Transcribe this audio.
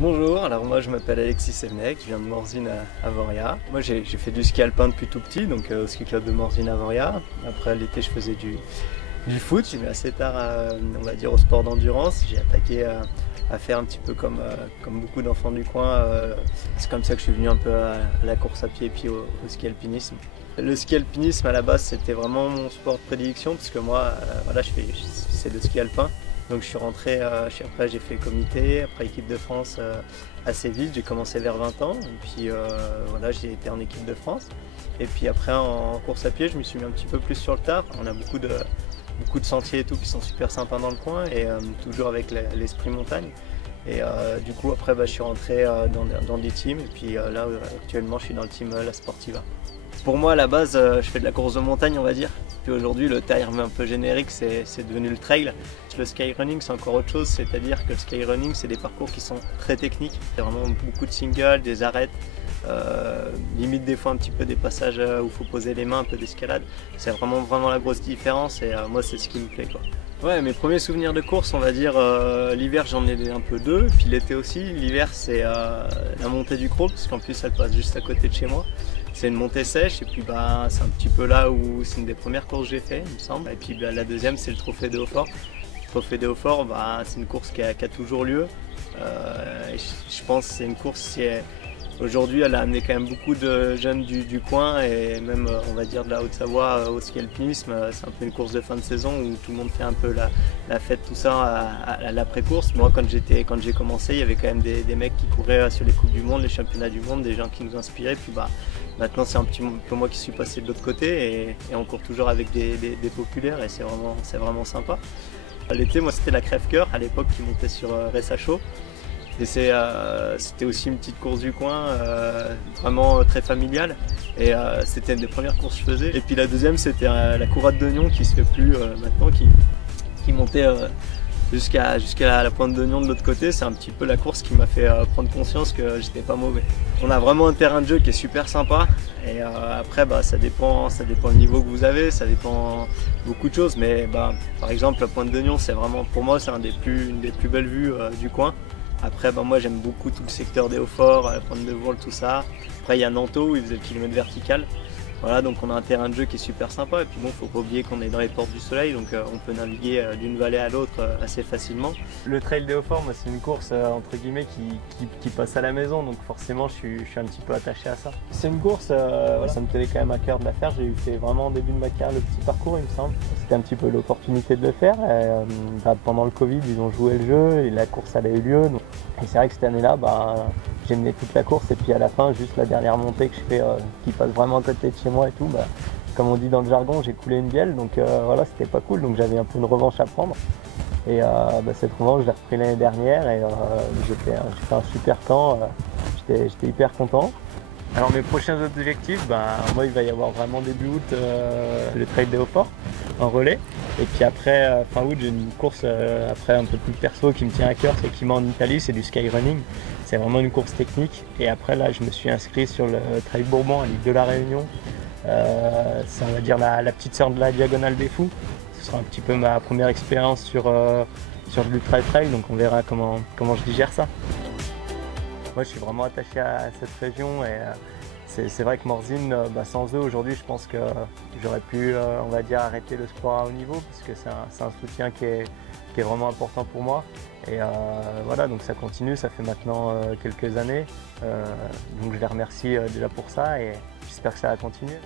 Bonjour, alors moi je m'appelle Alexis Sevenec, je viens de Morzine à Voria. Moi j'ai fait du ski alpin depuis tout petit, donc au ski club de Morzine à Voria. Après l'été je faisais du foot, j'ai mis assez tard on va dire au sport d'endurance. J'ai attaqué à faire un petit peu comme beaucoup d'enfants du coin. C'est comme ça que je suis venu un peu à la course à pied et puis au ski alpinisme. Le ski alpinisme à la base c'était vraiment mon sport de prédilection parce que moi voilà, c'est le ski alpin. Donc je suis rentré, après j'ai fait comité, après équipe de France assez vite, j'ai commencé vers 20 ans, et puis voilà, j'ai été en équipe de France. Et puis après en course à pied, je me suis mis un petit peu plus sur le tard. On a beaucoup de sentiers et tout qui sont super sympas dans le coin, et toujours avec l'esprit montagne. Et du coup après je suis rentré dans des teams, et puis là actuellement je suis dans le team La Sportiva. Pour moi à la base je fais de la course de montagne on va dire. Puis aujourd'hui le terme un peu générique c'est devenu le trail. Le skyrunning c'est encore autre chose, c'est-à-dire que le skyrunning c'est des parcours qui sont très techniques. C'est vraiment beaucoup de singles, des arêtes, limite des fois un petit peu des passages où il faut poser les mains, un peu d'escalade. C'est vraiment la grosse différence et moi c'est ce qui me plaît quoi. Ouais, mes premiers souvenirs de course, on va dire, l'hiver j'en ai un peu deux, puis l'été aussi. L'hiver c'est la montée du Cros, parce qu'en plus elle passe juste à côté de chez moi. C'est une montée sèche et puis c'est un petit peu là où c'est une des premières courses que j'ai fait, il me semble. Et puis la deuxième c'est le Trophée de Hautfort. Le Trophée de Hautfort, c'est une course qui a toujours lieu. Je pense que c'est une course aujourd'hui elle a amené quand même beaucoup de jeunes du coin et même on va dire de la Haute-Savoie au ski alpinisme. C'est un peu une course de fin de saison où tout le monde fait un peu la fête, tout ça à l'après-course. Moi quand j'ai commencé, il y avait quand même des mecs qui couraient sur les Coupes du Monde, les Championnats du Monde, des gens qui nous inspiraient. Puis maintenant c'est un petit peu moi qui suis passé de l'autre côté et on court toujours avec des populaires et c'est vraiment sympa. L'été moi c'était la Crève-Cœur à l'époque qui montait sur Ressachaux. Et c'était aussi une petite course du coin, vraiment très familiale. Et c'était une des premières courses que je faisais. Et puis la deuxième, c'était la Courade d'Oignon qui se fait plus maintenant, qui montait jusqu'à la pointe d'Oignon de l'autre côté. C'est un petit peu la course qui m'a fait prendre conscience que j'étais pas mauvais. On a vraiment un terrain de jeu qui est super sympa. Et après, ça dépend le niveau que vous avez, ça dépend beaucoup de choses. Mais par exemple, la pointe d'Oignon, c'est vraiment, pour moi, c'est une des plus belles vues du coin. Après, moi j'aime beaucoup tout le secteur des Hauts-Forts, la pointe de Vourles, tout ça. Après, il y a Nanteau où il faisait le kilomètre vertical. Voilà, donc on a un terrain de jeu qui est super sympa. Et puis bon, faut pas oublier qu'on est dans les portes du soleil, donc on peut naviguer d'une vallée à l'autre assez facilement. Le trail des Hauts-Forts, moi, c'est une course entre guillemets qui passe à la maison, donc forcément je suis un petit peu attaché à ça. C'est une course, ça me tenait quand même à cœur de la faire. J'ai eu fait vraiment au début de ma carrière le petit parcours, il me semble. C'était un petit peu l'opportunité de le faire. Pendant le Covid, ils ont joué le jeu et la course elle a eu lieu. Donc... Et c'est vrai que cette année-là, j'ai mené toute la course et puis à la fin, juste la dernière montée que je fais, qui passe vraiment à côté de chez moi et tout, comme on dit dans le jargon, j'ai coulé une bielle, donc voilà, c'était pas cool, donc j'avais un peu une revanche à prendre. Et cette revanche, je l'ai repris l'année dernière et j'ai fait un super temps, j'étais hyper content. Alors mes prochains objectifs, moi il va y avoir vraiment début août le trail des Hauts-Forts en relais. Et puis après, fin août, j'ai une course après un peu plus perso qui me tient à cœur, c'est Climat en Italie, c'est du skyrunning. C'est vraiment une course technique. Et après là, je me suis inscrit sur le Trail Bourbon à l'île de la Réunion. C'est on va dire la petite sœur de la Diagonale des Fous. Ce sera un petit peu ma première expérience sur l'ultra trail, donc on verra comment je digère ça. Moi, je suis vraiment attaché à cette région et c'est vrai que Morzine, sans eux aujourd'hui, je pense que j'aurais pu, on va dire, arrêter le sport à haut niveau parce que c'est un soutien qui est vraiment important pour moi. Et voilà, donc ça continue, ça fait maintenant quelques années. Donc je les remercie déjà pour ça et j'espère que ça va continuer.